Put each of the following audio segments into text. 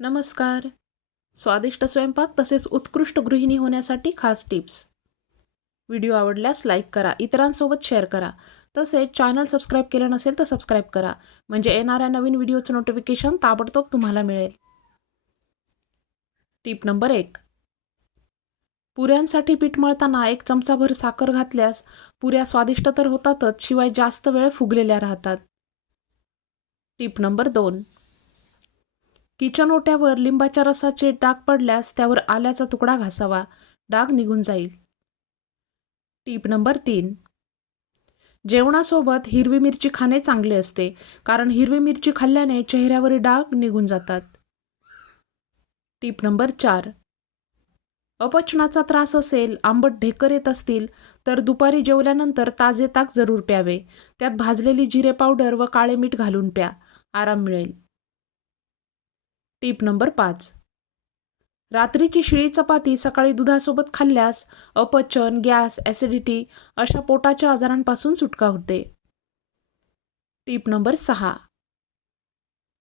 नमस्कार. स्वादिष्ट स्वयंपाक तसेच उत्कृष्ट गृहिणी होण्यासाठी खास टिप्स. व्हिडिओ आवडल्यास लाईक करा इतरांसोबत शेअर करा. तसेच चॅनल सबस्क्राईब केलं नसेल तर सबस्क्राईब करा. म्हणजे येणाऱ्या नवीन व्हिडिओचं नोटिफिकेशन ताबडतोब तुम्हाला मिळेल. टीप नंबर एक. पुऱ्यांसाठी पीठ मळताना एक चमचाभर साखर घातल्यास पुऱ्या स्वादिष्ट तर होतातच शिवाय जास्त वेळ फुगलेल्या राहतात. टीप नंबर दोन. किचन ओट्यावर लिंबाच्या रसाचे डाग पडल्यास त्यावर आल्याचा तुकडा घासावा. डाग निघून जाईल. टीप नंबर तीन. जेवणासोबत हिरवी मिरची खाणे चांगले असते कारण हिरवी मिरची खाल्ल्याने चेहऱ्यावरील डाग निघून जातात. टीप नंबर चार. अपचनाचा त्रास असेल आंबट ढेकर येत असतील तर दुपारी जेवल्यानंतर ताजे ताक जरूर प्यावे. त्यात भाजलेली जिरे पावडर व काळे मीठ घालून प्या. आराम मिळेल. टीप नंबर पाच. रात्रीची शिळी चपाती सकाळी दुधासोबत खाल्ल्यास अपचन गॅस ॲसिडिटी अशा पोटाच्या आजारांपासून सुटका होते. टीप नंबर सहा.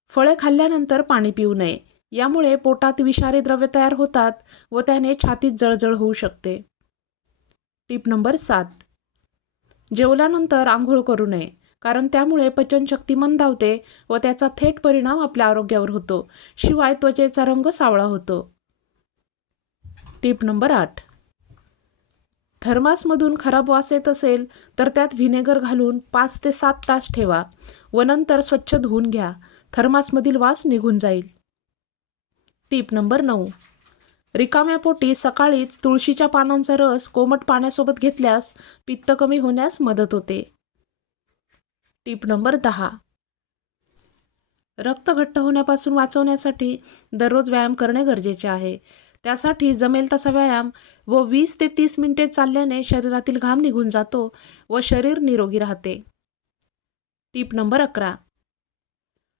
फळे खाल्ल्यानंतर पाणी पिऊ नये. यामुळे पोटात विषारी द्रव्य तयार होतात व त्याने छातीत जळजळ होऊ शकते. टीप नंबर सात. जेवल्यानंतर आंघोळ करू नये. कारण त्यामुळे पचनशक्ती मंदावते व त्याचा थेट परिणाम आपल्या आरोग्यावर होतो. शिवाय त्वचेचा रंग सावळा होतो. टीप नंबर आठ. थर्मासमधून खराब वास येत असेल तर त्यात व्हिनेगर घालून पाच ते सात तास ठेवा व नंतर स्वच्छ धुवून घ्या. थर्मासमधील वास निघून जाईल. टीप नंबर नऊ. रिकाम्या पोटी सकाळीच तुळशीच्या पानांचा रस कोमट पाण्यासोबत घेतल्यास पित्त कमी होण्यास मदत होते. टीप नंबर दहा. रक्त घट्ट होण्यापासून वाचवण्यासाठी दररोज व्यायाम करणे गरजेचे आहे. त्यासाठी जमेल तसा व्यायाम व वीस ते तीस मिनिटे चालल्याने शरीरातील घाम निघून जातो व शरीर निरोगी राहते. टीप नंबर अकरा.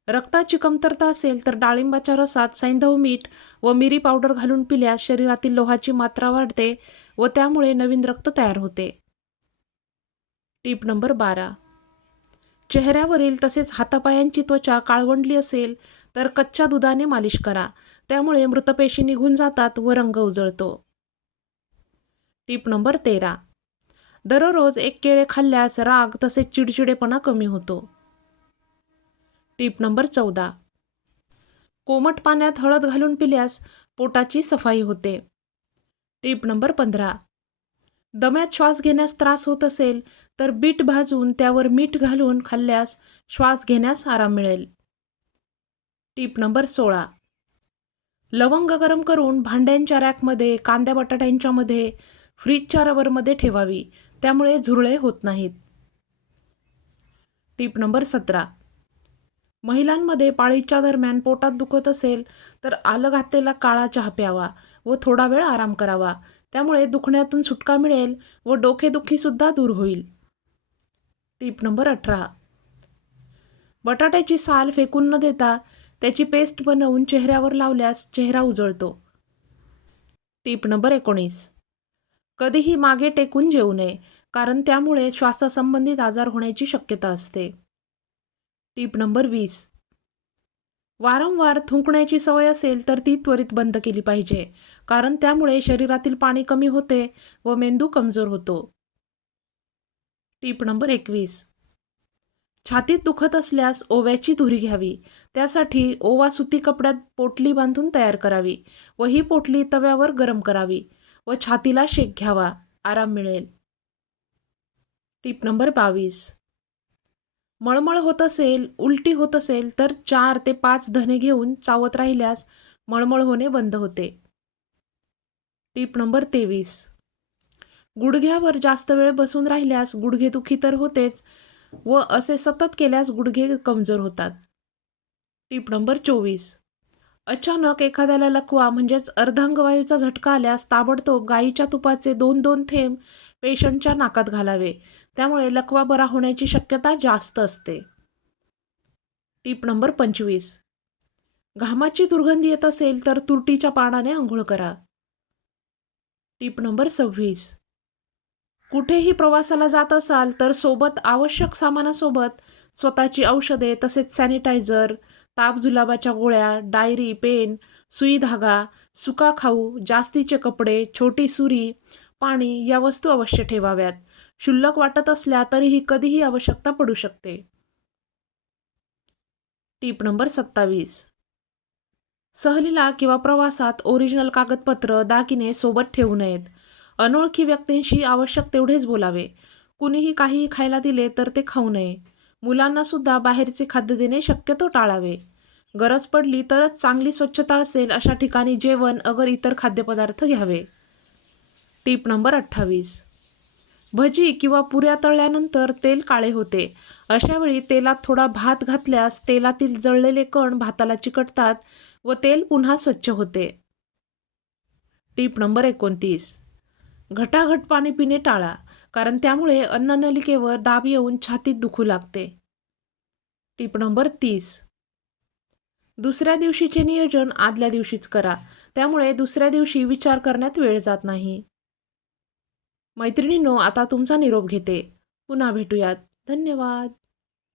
रक्ताची कमतरता असेल तर डाळिंबाच्या रसात सैंधव मीठ व मिरी पावडर घालून पिल्यास शरीरातील लोहाची मात्रा वाढते व त्यामुळे नवीन रक्त तयार होते. टीप नंबर बारा. चेहऱ्यावरील तसेच हातापायांची त्वचा काळवंडली असेल तर कच्च्या दुधाने मालिश करा. त्यामुळे मृतपेशी निघून जातात व रंग उजळतो. टीप नंबर तेरा. दररोज एक केळे खाल्ल्यास राग तसेच चिडचिडेपणा कमी होतो. टीप नंबर चौदा. कोमट पाण्यात हळद घालून पिल्यास पोटाची सफाई होते. टीप नंबर पंधरा. दम्यात श्वास घेण्यास त्रास होत असेल तर बीट भाजून त्यावर मीठ घालून खाल्ल्यास श्वास घेण्यास आराम मिळेल. टीप नंबर सोळा. लवंग गरम करून भांड्यांच्या रॅकमध्ये कांद्या बटाट्यांच्यामध्ये फ्रीजच्या रबरमध्ये ठेवावी. त्यामुळे झुरळे होत नाहीत. टीप नंबर सतरा. महिलांमध्ये पाळीच्या दरम्यान पोटात दुखत असेल तर आलं घातलेला काळा चहा प्यावा व थोडा वेळ आराम करावा. त्यामुळे दुखण्यातून सुटका मिळेल व डोकेदुखीसुद्धा दूर होईल. टीप नंबर अठरा. बटाट्याची साल फेकून न देता त्याची पेस्ट बनवून चेहऱ्यावर लावल्यास चेहरा उजळतो. टीप नंबर एकोणीस. कधीही मागे टेकून जेवू नये कारण त्यामुळे श्वासासंबंधित आजार होण्याची शक्यता असते. टीप नंबर वीस. वारंवार थुंकण्याची सवय असेल तर ती त्वरित बंद केली पाहिजे कारण त्यामुळे शरीरातील पाणी कमी होते व मेंदू कमजोर होतो. टीप नंबर एकवीस. छातीत दुखत असल्यास ओव्याची धुरी घ्यावी. त्यासाठी ओवा सुती कपड्यात पोटली बांधून तयार करावी व ही पोटली तव्यावर गरम करावी व छातीला शेक घ्यावा. आराम मिळेल. टीप नंबर बावीस. मळमळ होत असेल उलटी होत असेल तर चार ते पाच धने घेऊन चावत राहिल्यास मळमळ होणे बंद होते. टीप नंबर तेवीस. गुडघ्यावर जास्त वेळ बसून राहिल्यास गुडघेदुखी तर होतेच व असे सतत केल्यास गुडघे कमजोर होतात. टीप नंबर चोवीस. अचानक एखाद्याला लकवा म्हणजेच अर्धांगवायूचा झटका आल्यास ताबडतोब गाईच्या तुपाचे दोन दोन थेंब पेशंटच्या नाकात घालावे. त्यामुळे लकवा बरा होण्याची शक्यता जास्त असते. टीप नंबर पंचवीस. घामाची दुर्गंधी येत असेल तर तुरटीच्या पानाने आंघोळ करा. टीप नंबर सव्वीस. कुठेही प्रवासाला जात असाल तर सोबत आवश्यक सामानासोबत स्वतःची औषधे तसेच सॅनिटायझर ताप जुलाबाच्या गोळ्या डायरी पेन सुई धागा सुका खाऊ जास्तीचे कपडे छोटी सुरी पाणी या वस्तू अवश्य ठेवाव्यात. क्षुल्लक वाटत असल्या तरीही कधीही आवश्यकता पडू शकते. टीप नंबर सत्तावीस. सहलीला किंवा प्रवासात ओरिजिनल कागदपत्र दागिने सोबत ठेवू नयेत. अनोळखी व्यक्तींशी आवश्यक तेवढेच बोलावे. कुणीही काहीही खायला दिले तर ते खाऊ नये. मुलांना सुद्धा बाहेरचे खाद्य देणे शक्यतो टाळावे. गरज पडली तरच चांगली स्वच्छता असेल अशा ठिकाणी जेवण अगर इतर खाद्यपदार्थ घ्यावे. टीप नंबर अठ्ठावीस. भजी किंवा पुऱ्या तळल्यानंतर तेल काळे होते. अशावेळी तेलात थोडा भात घातल्यास तेलातील जळलेले कण भाताला चिकटतात व तेल पुन्हा स्वच्छ होते. टीप नंबर एकोणतीस. घटाघट पाणी पिणे टाळा कारण त्यामुळे अन्ननलिकेवर दाब येऊन छातीत दुखू लागते. टीप नंबर तीस. दुसऱ्या दिवशीचे नियोजन आदल्या दिवशीच करा त्यामुळे दुसऱ्या दिवशी विचार करण्यात वेळ जात नाही. मैत्रिणींनो आता तुमचा निरोप घेते. पुन्हा भेटूयात. धन्यवाद.